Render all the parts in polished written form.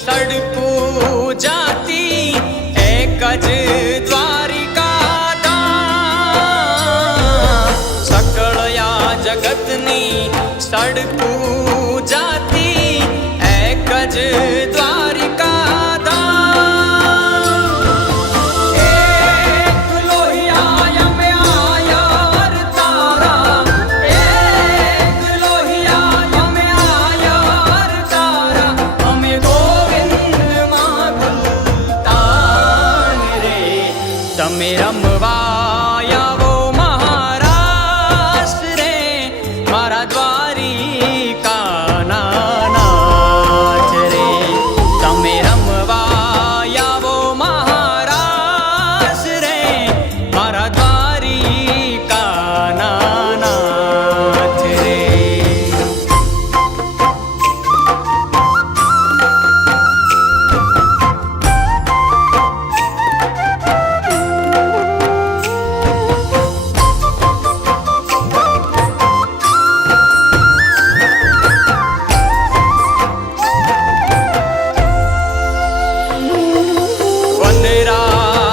સડકું જાતી એક જ દ્વારિકા ધામ, સકળયા જગતની સડકું જાતી એક જ દ્વારિકા ધામ. એક લોહિયા અમે આયર તારા, એક લોહિયા અમે આયર તારા, અમે ગોવિંદમાં ગુલતાન રે. તમે રમવા આવો મહારાષ્ટ્ર રે, મારા દ્વારિકાના નાથ રે. તમે રમવા આવો મહારાષ્ટ્ર રે, મારા દ્વારિકાના નાથ રે.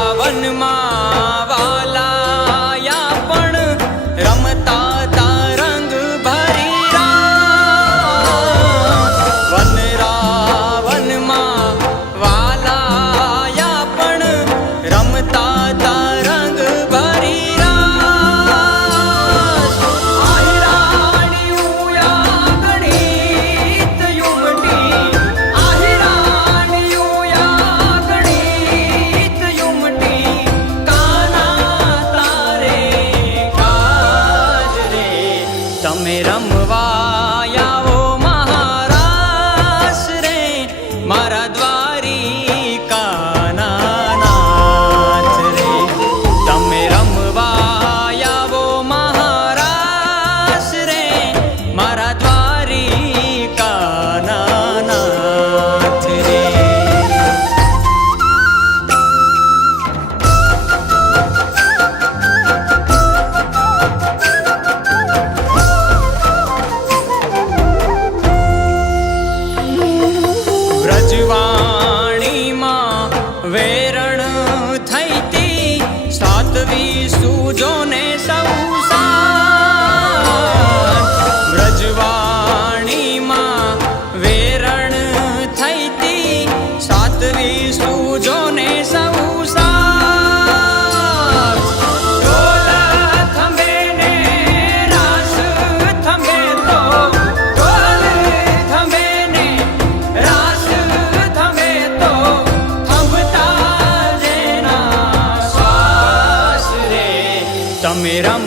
વનરાવનમાં વાલાયા પણ રમતા તા રંગ ભરી રાત. વનરાવનમાં વાલાયા પણ રમતા તા રંગ ભરી રાત. આહિરાણીયું યાગણિત યુમટી, આહિરાણીયું યાગણિત યુમટી, કાના તારે કાજ રે. તમે રમવા આવો મહારાષ્ટ્ર રે, મારા દ્વારિકાના નાથ રે. તમે રમવા આવો મહારાષ્ટ્ર રે, મારા દ્વારિકાના નાથ રે. વ્રજવાણીમાં વેરણ થઈતી સાતવી સૂજોને સૌ સાથ. વ્રજવાણીમાં વેરણ થઈતી સાતવી સૂજોને સૌ સાથ. ઢોલ થંભે ને રાસ થંભે તો, ઢોલ થંભે ને રાસ થંભે તો, થંભતા જેના શ્વાસ રે. તમે રમ